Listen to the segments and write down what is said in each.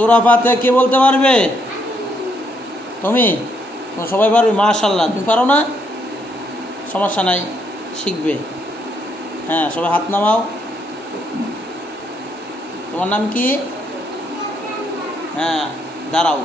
সূরা ফাতিহা কে বলতে পারবে? তুমি? তো সবাই পারবে? মাশাআল্লাহ। তুমি পারো না? সমস্যা নাই, শিখবে। হ্যাঁ, সবাই হাত নামাও। তোমার নাম কি? হ্যাঁ, দাঁড়াও।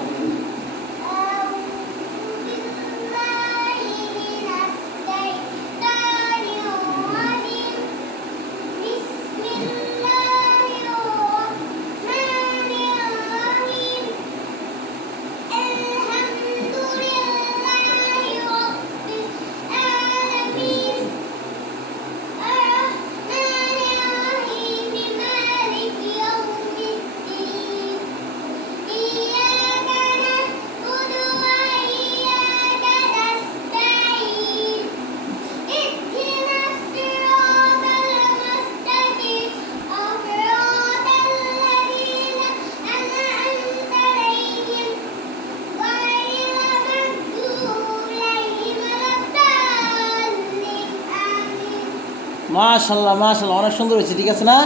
মাশাআল্লাহ, মাশাআল্লাহ, অনেক সুন্দর হয়েছে। ঠিক আছে না?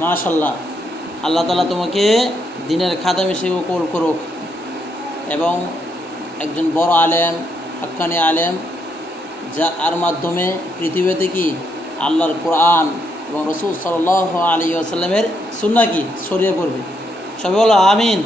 মাশাআল্লাহ। আল্লাহ তাআলা তোমাকে দ্বীনের খাদেম হিসেবে কবুল করুক এবং একজন বড় আলেম, হাক্কানি আলেম, যার মাধ্যমে পৃথিবীতে কি আল্লাহর কোরআন এবং রাসূল সাল্লাল্লাহু আলাইহি ওয়াসাল্লামের সুন্নাহ কি ছড়িয়ে পড়বে। সবাই বলো আমিন।